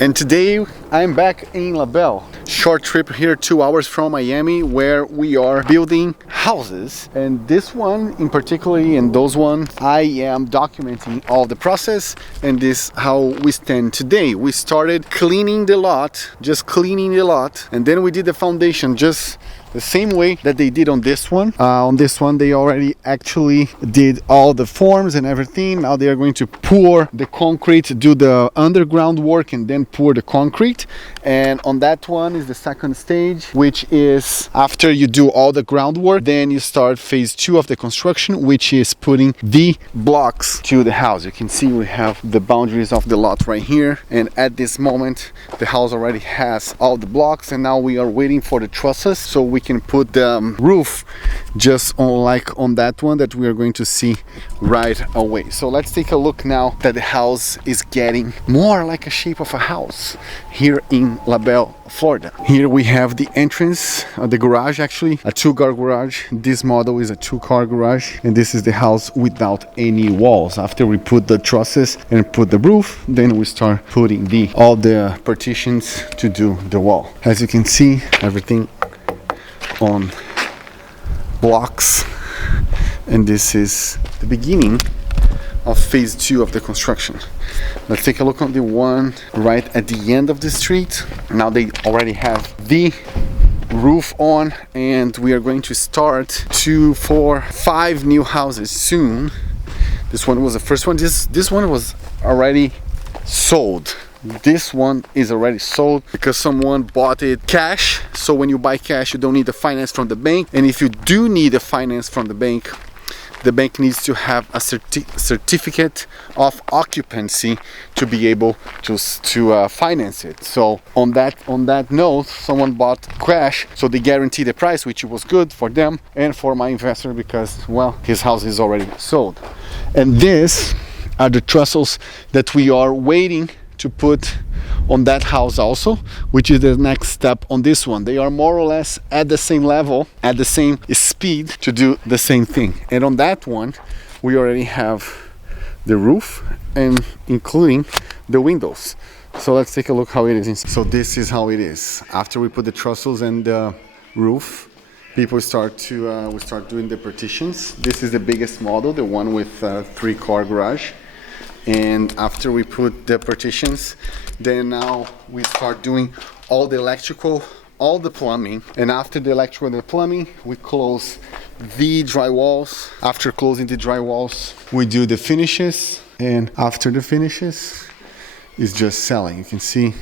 And today I'm back in La Belle. Short trip here, 2 hours from Miami, where we are building houses. And this one in particular, and those ones, I am documenting all the process, and this how we stand today. We started cleaning the lot, just cleaning the lot, and then we did the foundation just the same way that they did on this one. On this one they already actually did all the forms and everything. Now they are going to pour the concrete, do the underground work, and then pour the concrete. And on that one is the second stage, which is after you do all the groundwork, then you start phase 2 of the construction, which is putting the blocks to the house. You can see we have the boundaries of the lot right here, and at this moment the house already has all the blocks, and now we are waiting for the trusses so we can put the roof just on that one that we are going to see right away. So let's take a look now that the house is getting more like a shape of a house here in La Belle, Florida. Here we have the entrance, the garage, actually a 2-car garage. This model is a 2-car garage, and this is the house without any walls. After we put the trusses and put the roof, then we start putting all the partitions to do the wall. As you can see, everything on blocks, and this is the beginning of phase 2 of the construction. Let's take a look at the one right at the end of the street. Now they already have the roof on, and we are going to start 2, 4, 5 new houses soon. This one was the first one. This one was already sold. This one is already sold because someone bought it cash. So when you buy cash, you don't need the finance from the bank, and if you do need the finance from the bank needs to have a certificate of occupancy to be able to finance it. So on that note, someone bought cash, so they guarantee the price, which was good for them and for my investor because, well, his house is already sold. And these are the trestles that we are waiting to put on that house also, which is the next step on this one. They are more or less at the same level, at the same speed to do the same thing. And on that one we already have the roof and including the windows. So let's take a look how it is. So this is how it is after we put the trestles and the roof. People start doing the partitions. This is the biggest model, the one with 3-car garage. And after we put the partitions, then now we start doing all the electrical, all the plumbing. And after the electrical and the plumbing, we close the drywalls. After closing the drywalls, we do the finishes. And after the finishes, it's just selling. You can see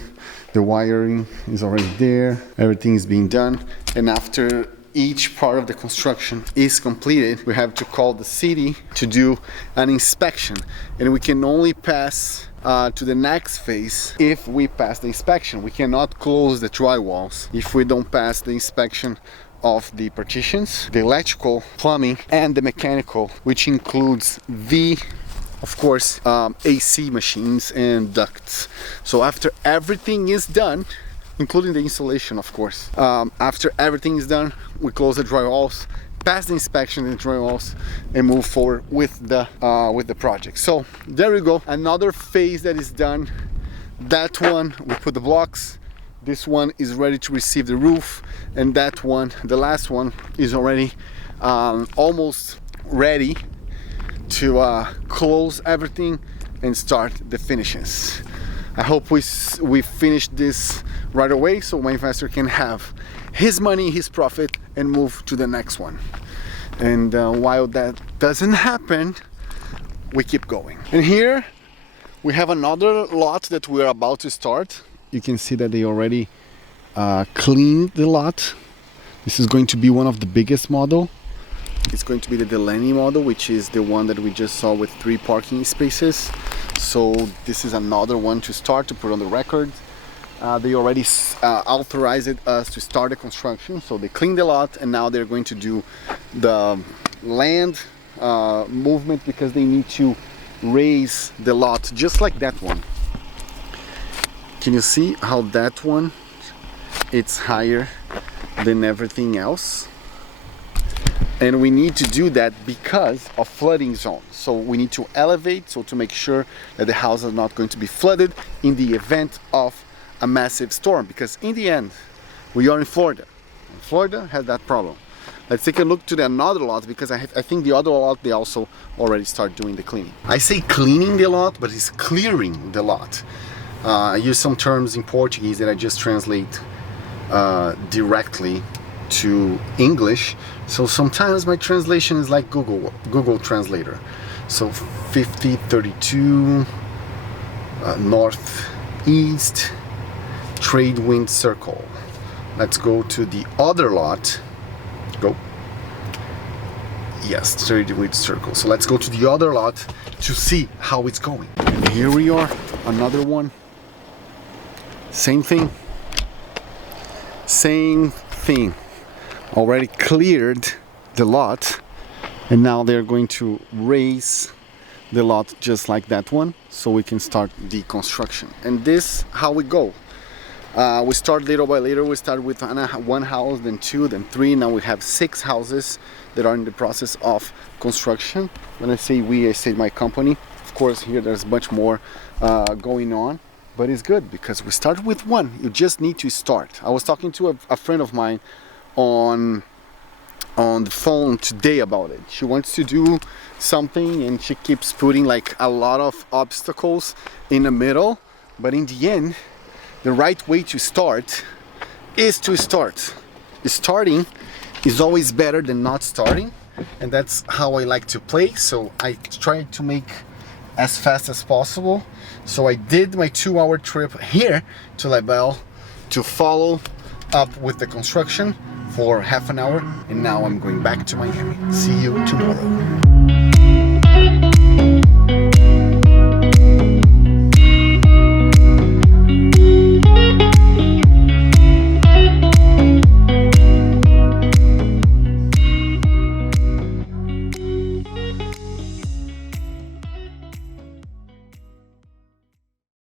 the wiring is already there. Everything is being done. And after each part of the construction is completed, we have to call the city to do an inspection, and we can only pass to the next phase if we pass the inspection. We cannot close the drywalls if we don't pass the inspection of the partitions, the electrical, plumbing, and the mechanical, which includes of course, AC machines and ducts. So after everything is done, including the installation, of course, after everything is done, we close the drywalls, pass the inspection in the drywalls, and move forward with the project. So there we go, another phase that is done. That one we put the blocks, this one is ready to receive the roof, and that one, the last one, is already almost ready to close everything and start the finishes. I hope we finish this right away so my investor can have his money, his profit, and move to the next one. And while that doesn't happen, we keep going. And here we have another lot that we're about to start. You can see that they already cleaned the lot. This is going to be one of the biggest model. It's going to be the Delaney model, which is the one that we just saw with 3 parking spaces. So this is another one to start, to put on the record. They already authorized us to start the construction, so they cleaned the lot, and now they're going to do the land movement because they need to raise the lot just like that one. Can you see how that one, it's higher than everything else? And we need to do that because of flooding zone. So we need to elevate, so to make sure that the house is not going to be flooded in the event of a massive storm, because in the end we are in Florida. Florida has that problem. Let's take a look to the another lot, because I think the other lot they also already start doing the cleaning. I say cleaning the lot, but it's clearing the lot. I use some terms in Portuguese that I just translate directly to English. So sometimes my translation is like Google Translator. So 5032 northeast trade wind circle. Let's go to the other lot. Go. Yes, trade wind circle. So let's go to the other lot to see how it's going. And here we are, another one. Same thing. Same thing. Already cleared the lot, and now they're going to raise the lot just like that one, so we can start the construction. And this how we go. We start little by little. We start with one house, then two, then three. Now we have 6 houses that are in the process of construction. When I say we, I say my company. Of course, here there's much more going on, but it's good because we start with one. You just need to start. I was talking to a friend of mine on the phone today about it. She wants to do something and she keeps putting like a lot of obstacles in the middle, but in the end the right way to start is to start. Starting is always better than not starting, and that's how I like to play. So I try to make as fast as possible. So I did my 2-hour trip here to La Belle to follow up with the construction for half an hour, and now I'm going back to Miami. See you tomorrow.